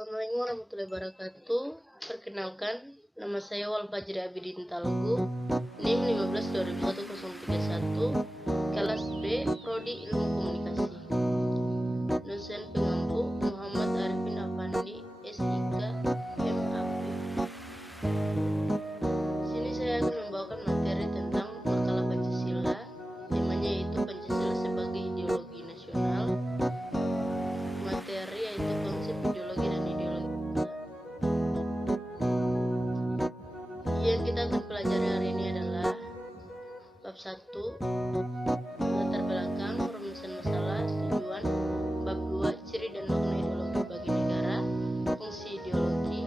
Assalamualaikum warahmatullahi wabarakatuh. Perkenalkan, nama saya Walfajri Abidin Talgu, NIM 15 2001 kelas B, Prodi Ilmu Komunikasi. Dosen pengampu Muhammad Arifin Afandi, SIK, MAP. Sini saya akan membawakan materi tentang makalah Pancasila, temanya yaitu Pancasila sebagai ideologi nasional. Materi yaitu konsep ideologi dan ideologi. Yang kita akan pelajari hari ini adalah bab 1, latar belakang, rumusan masalah, tujuan. Bab 2, ciri dan makna ideologi bagi negara, fungsi ideologi,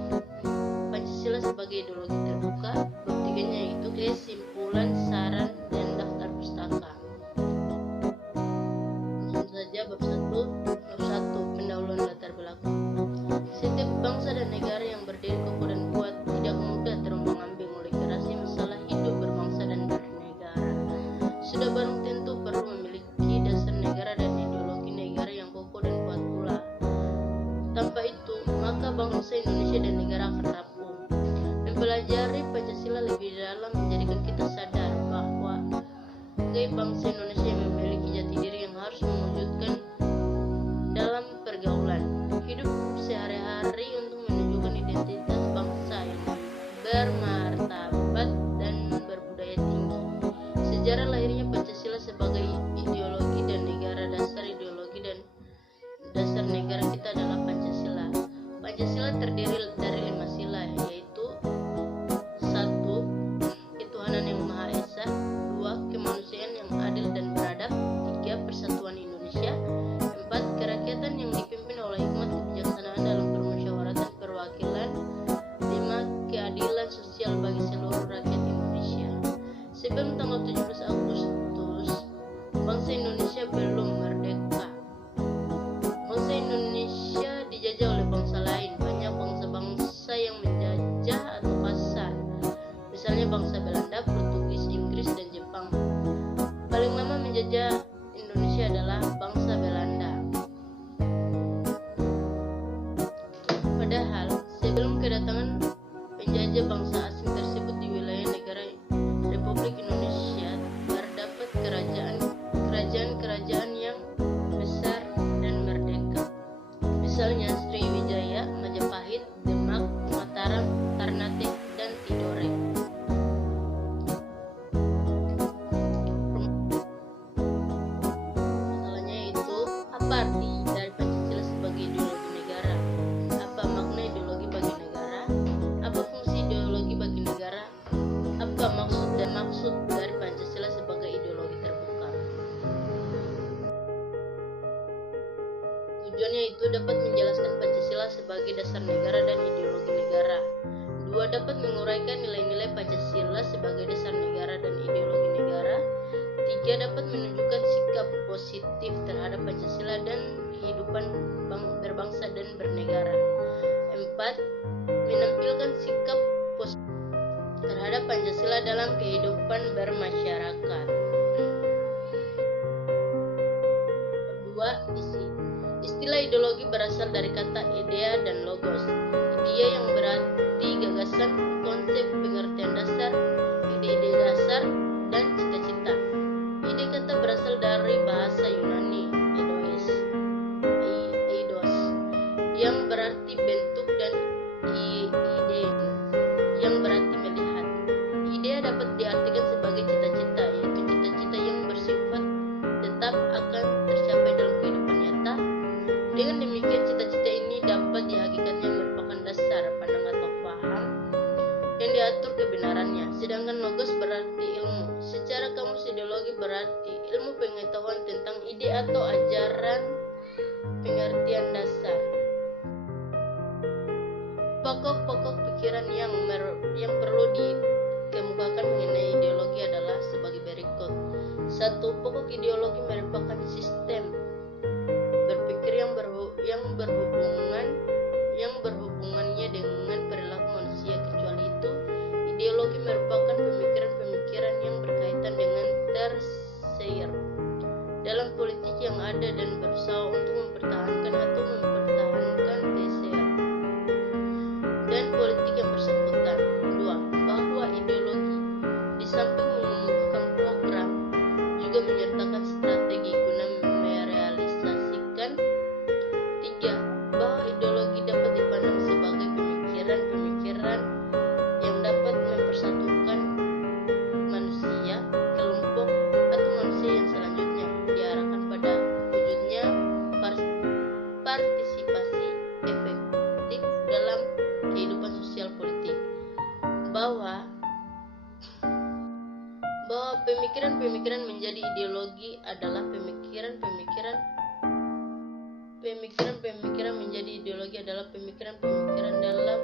Pancasila sebagai ideologi terbuka. Bab 3-nya yaitu kesimpulan, saran, dan daftar pustaka. Langsung saja bab 1, pendahuluan latar belakang. Setiap bangsa dan negara yang berdiri kokoh dan kuat tidak mudah terombang-ambing oleh kerasnya masalah hidup berbangsa dan bernegara. Sudah barang tentu perlu memiliki dasar negara dan ideologi negara yang kokoh dan kuat pula. Tanpa itu, maka bangsa Indonesia dan negara akan rapuh. Mempelajari Pancasila lebih dalam menjadikan kita sadar bahwa bangsa Indonesia memiliki jati diri yang harus mewujudkan dalam pergaulan hidup sehari-hari untuk menunjukkan identitas bangsa yang bermartabat dan berbudaya tinggi. Sejarah lahirnya Pancasila sebagai ideologi dan negara, dasar ideologi dan dasar negara kita adalah Pancasila. Pancasila terdiri dari 5 sila, yaitu 1. Ketuhanan yang Maha Esa, 2. Kemanusiaan yang adil dan beradab, 3. Persatuan Indonesia, 4. Kerakyatan yang dipimpin oleh hikmat kebijaksanaan dalam permusyawaratan perwakilan, 5. Keadilan sosial bagi seluruh rakyat Indonesia. Sebelum tanggal 17 Agustus, bangsa Indonesia belum merdeka. Bangsa Indonesia dijajah oleh bangsa lain. Banyak bangsa-bangsa yang menjajah atau kasar, misalnya bangsa Belanda, Portugis, Inggris, dan Jepang. Paling lama menjajah Indonesia adalah bangsa Belanda. Padahal sebelum kedatangan penjajah, bangsa asing tersebut di wilayah negara Republik Indonesia terdapat kerajaan-kerajaan yang besar dan merdeka. Misalnya Sriwijaya, Majapahit, Demak, Mataram, Ternate, dan Tidore. Masalahnya itu, apa arti dari Pancasila sebagai ideologi negara? Apa makna ideologi bagi negara? Apa fungsi ideologi bagi negara? Apa maksud dari Pancasila sebagai ideologi terbuka? Tujuannya itu dapat menjelaskan Pancasila sebagai dasar negara dan ideologi negara. 2. Dapat menguraikan nilai-nilai Pancasila sebagai dasar negara dan ideologi negara. 3. Dapat menunjukkan sikap positif terhadap Pancasila dan kehidupan berbangsa dan bernegara. 4. Menampilkan sikap positif terhadap Pancasila dalam kehidupan bermasyarakat. 2. Isi. Istilah ideologi berasal dari kata idea dan logos. Idea yang berarti gagasan, konsep, pengertian dasar, ide-ide dasar, dan cita-cita. Ide kata berasal dari bahasa Yunani, eidos, yang berarti bentuk, dan idein, yang berarti melihat. Idea dapat diartikan sebagai cita-cita, yaitu cita-cita yang bersifat tetap akan tercapai dalam kehidupan nyata. Dengan demikian, cita-cita ini dapat dihakikatnya merupakan dasar pandang atau paham yang diatur kebenarannya. Sedangkan logos berarti ilmu. Secara kamus, ideologi berarti ilmu pengetahuan tentang ide atau ajaran pengertian dasar. Pokok-pokok pikiran yang perlu dikemukakan mengenai ideologi adalah sebagai berikut. 1. Pokok ideologi merupakan sistem berpikir yang berhubungannya dengan perilaku manusia. Kecuali itu, ideologi merupakan pemikiran-pemikiran yang berkaitan dengan tersier dalam politik yang ada dan berusaha untuk mempertahankan teser. pemikiran menjadi ideologi adalah pemikiran menjadi ideologi adalah pemikiran dalam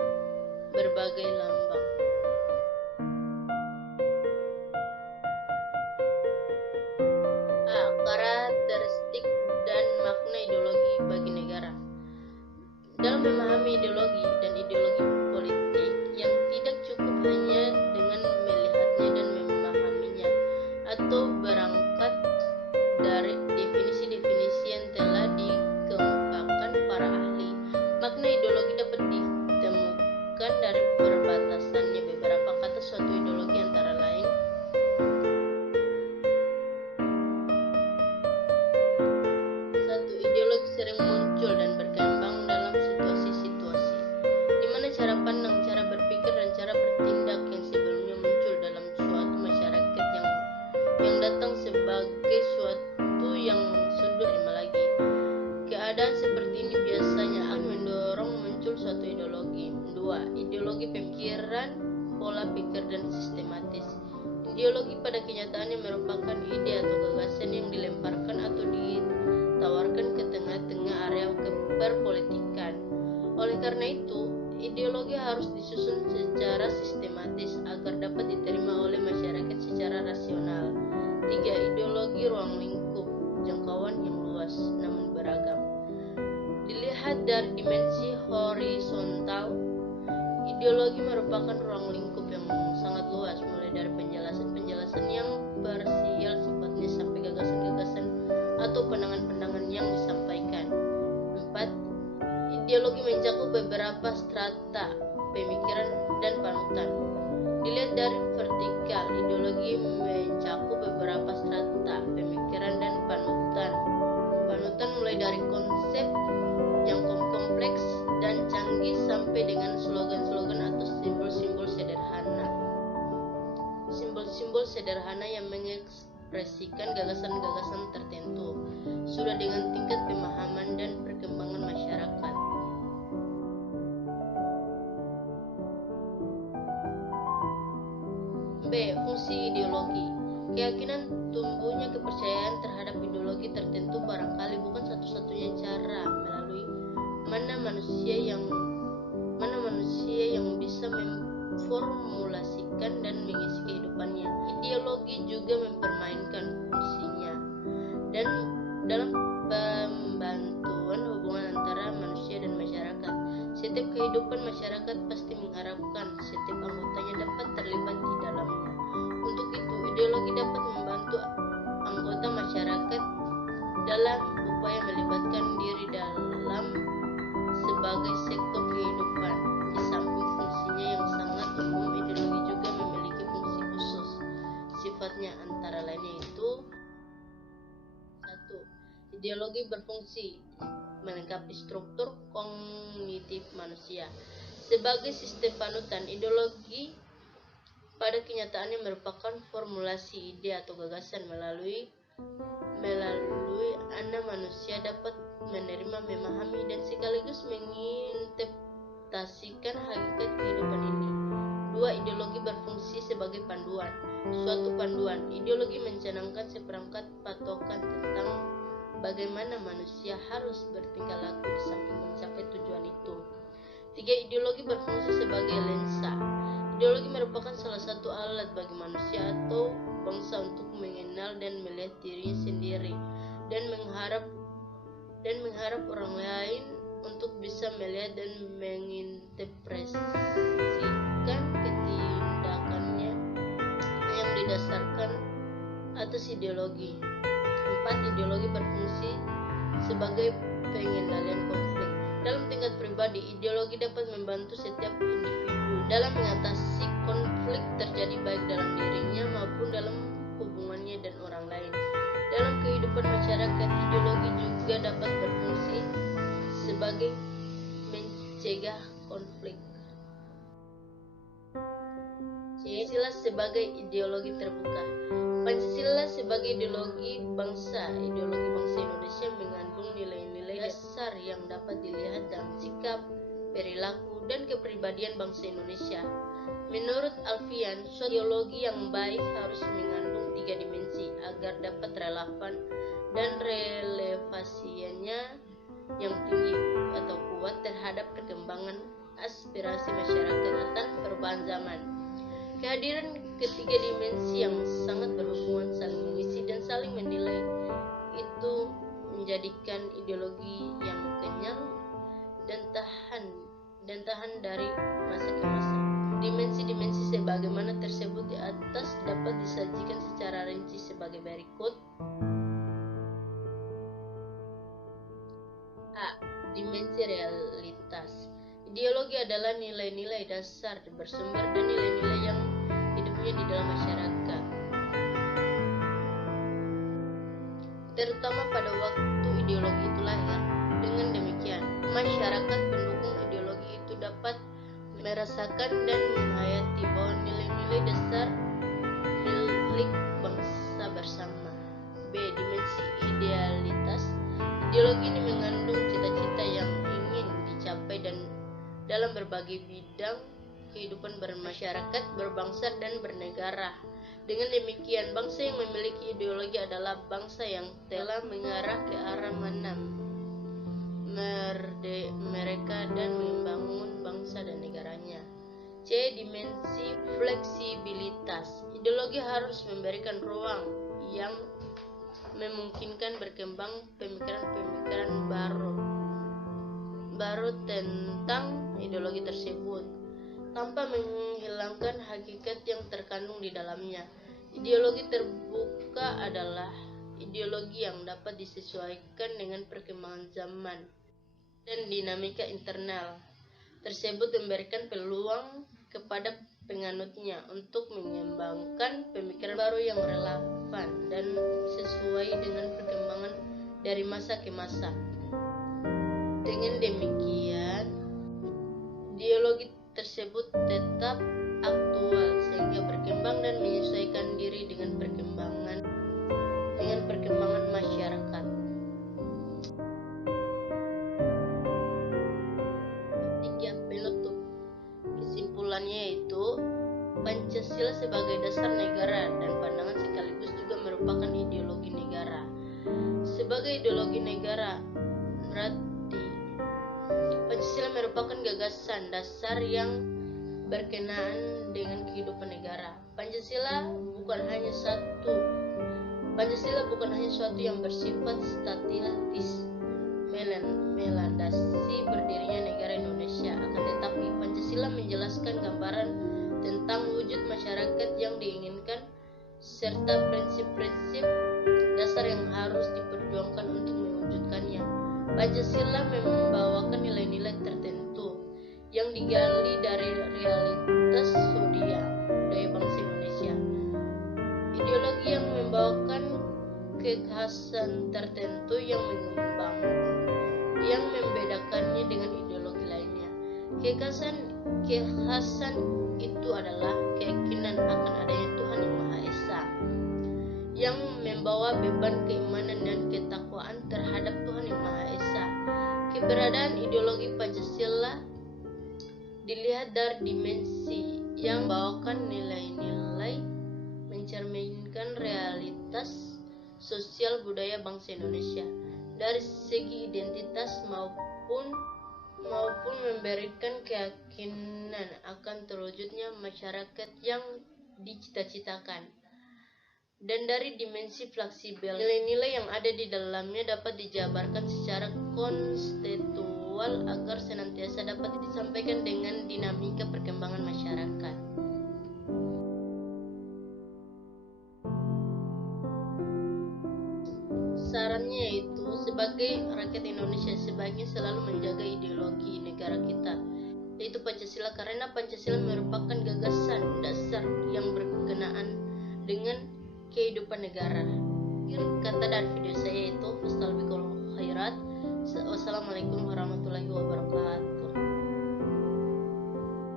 berbagai lambang. Karakteristik dan makna ideologi bagi negara. Dalam memahami ideologi dan ideologi politik yang tidak cukup hanya dengan melihatnya dan memahaminya atau berangkat dari definisi-definisi yang telah dikemukakan para ahli. Makna ideologi dapat ditemukan dari perbatasannya beberapa kata suatu ideologi, antara lain: satu, ideologi sering muncul dan berkembang dalam situasi-situasi di mana cara pandang, cara berpikir, dan cara bertindak yang sebelumnya muncul dalam suatu masyarakat yang datang sebagai suatu yang sudah diterima lagi. Keadaan seperti ini biasanya akan mendorong muncul suatu ideologi. 2. Ideologi pemikiran, pola pikir, dan sistematis. Ideologi pada kenyataannya merupakan ide atau gagasan yang dilemparkan atau ditawarkan ke tengah-tengah area perpolitikan. Oleh karena itu, ideologi harus disusun secara sistematis agar dapat diterima oleh masyarakat secara rasional. 3. Ideologi ruang lingkup, jangkauan yang luas namun beragam. Dilihat dari dimensi horizontal, ideologi merupakan ruang lingkup yang sangat luas, mulai dari penjelasan-penjelasan yang parsial sifatnya sampai gagasan-gagasan atau pandangan-pandangan yang disampaikan. 4. Ideologi mencakup beberapa strata pemikiran dan panutan. Dilihat dari vertikal, ideologi mencakup beberapa strata pemikiran dan panutan. Panutan mulai dari konsep yang kompleks dan canggih sampai dengan slogan-slogan atau simbol-simbol sederhana. Simbol-simbol sederhana yang mengekspresikan gagasan-gagasan tertentu sudah dengan tingkat pemahaman dan perkembangan masyarakat. B. Fungsi ideologi. Keyakinan tumbuhnya kepercayaan terhadap ideologi tertentu barangkali bukan satu-satunya cara melalui mana manusia yang bisa memformulasikan dan mengisi kehidupannya. Ideologi juga mempermainkan fungsinya dan dalam pembantuan hubungan antara manusia dan masyarakat. Setiap kehidupan masyarakat pasti mengharapkan setiap anggotanya dapat terlibat di dalamnya. Untuk itu, ideologi dapat membantu anggota masyarakat dalam upaya melibatkan diri dalam sebagai sektor kehidupan. Di samping fungsinya yang sangat umum, ideologi juga memiliki fungsi khusus. Sifatnya antara lain yaitu: 1. Ideologi berfungsi melengkapi struktur kognitif manusia. Sebagai sistem panutan, ideologi pada kenyataannya merupakan formulasi ide atau gagasan melalui mana manusia dapat menerima, memahami, dan sekaligus menginterpretasikan hakikat kehidupan ini. 2. Ideologi berfungsi sebagai panduan. Suatu panduan, ideologi mencanangkan seperangkat patokan tentang bagaimana manusia harus bertingkah laku di samping mencapai tujuan itu. 3. Ideologi berfungsi sebagai lensa. Ideologi merupakan salah satu alat bagi manusia atau bangsa untuk mengenal dan melihat dirinya sendiri dan mengharap orang lain untuk bisa melihat dan menginterpretasikan tindakannya yang didasarkan atas ideologi. 4. Ideologi berfungsi sebagai pengendalian konflik. Dalam tingkat pribadi, ideologi dapat membantu setiap individu dalam mengatasi konflik terjadi baik dalam dirinya maupun dalam hubungannya dan orang lain. Dalam kehidupan masyarakat, ideologi juga dapat berfungsi sebagai mencegah konflik. Pancasila sebagai ideologi terbuka. Pancasila sebagai ideologi bangsa Indonesia mengandung nilai-nilai dasar yang dapat dilihat dalam sikap, perilaku, dan kepribadian bangsa Indonesia. Menurut Alfian, suatu ideologi yang baik harus mengandung 3 dimensi agar dapat relevan dan relevansinya yang tinggi atau kuat terhadap perkembangan aspirasi masyarakat akan perubahan zaman. Kehadiran ketiga dimensi yang sangat berhubungan, saling mengisi dan saling menilai, itu menjadikan ideologi yang kenyal dan tahan dari masa ke masa. Dimensi-dimensi sebagaimana tersebut di atas dapat disajikan secara rinci sebagai berikut. A. Dimensi realitas. Ideologi adalah nilai-nilai dasar bersumber dan nilai-nilai yang hidupnya di dalam masyarakat, terutama pada waktu ideologi itu lahir. Dengan demikian, masyarakat pendukung ideologi itu dapat merasakan dan menghayati bahwa nilai-nilai dasar milik bangsa bersama. B. Dimensi idealitas. Ideologi ini mengandung cita-cita yang ingin dicapai dan dalam berbagai bidang kehidupan bermasyarakat, berbangsa, dan bernegara. Dengan demikian, bangsa yang memiliki ideologi adalah bangsa yang telah mengarah ke arah mana mereka dan membangun bangsa dan negaranya. C. Dimensi fleksibilitas. Ideologi harus memberikan ruang yang memungkinkan berkembang pemikiran-pemikiran baru tentang ideologi tersebut tanpa menghilangkan hakikat yang terkandung di dalamnya. Ideologi terbuka adalah ideologi yang dapat disesuaikan dengan perkembangan zaman dan dinamika internal tersebut, memberikan peluang kepada penganutnya untuk mengembangkan pemikiran baru yang relevan dan sesuai dengan perkembangan dari masa ke masa. Dengan demikian, ideologi tersebut tetap aktual sehingga berkembang dan menyesuaikan diri dengan perkembangan masyarakat. Tiga penutup. Kesimpulannya yaitu Pancasila sebagai dasar negara dan pandangan sekaligus juga merupakan ideologi negara. Sebagai ideologi negara, berarti Pancasila merupakan gagasan dasar yang berkenaan dengan kehidupan negara. Pancasila bukan hanya suatu yang bersifat statis melandasi berdirinya negara Indonesia, akan tetapi Pancasila menjelaskan gambaran tentang wujud masyarakat yang diinginkan serta prinsip-prinsip dasar yang harus diperjuangkan untuk mewujudkannya. Pancasila membawakan nilai-nilai tertentu yang digali dari realitas budaya bangsa Indonesia. Ideologi yang membawakan kekhasan tertentu yang membedakannya dengan ideologi lainnya. Kekhasan itu adalah keyakinan akan adanya Tuhan yang Maha Esa, yang membawa beban keimanan dan ketakwaan terhadap Tuhan yang Maha Esa. Keberadaan ideologi Pancasila dilihat dari dimensi yang membawakan nilai-nilai mencerminkan realitas sosial budaya bangsa Indonesia dari segi identitas maupun memberikan keyakinan akan terwujudnya masyarakat yang dicita-citakan. Dan dari dimensi fleksibel, nilai-nilai yang ada di dalamnya dapat dijabarkan secara konseptual agar senantiasa dapat disampaikan dengan dinamika perkembangan masyarakat. Sarannya yaitu, sebagai rakyat Indonesia sebaiknya selalu menjaga ideologi negara kita, yaitu Pancasila, karena Pancasila merupakan gagasan dasar yang berkenaan dengan kehidupan negara. Kata dari video saya itu, Fastalbiqul khairat. Wassalamualaikum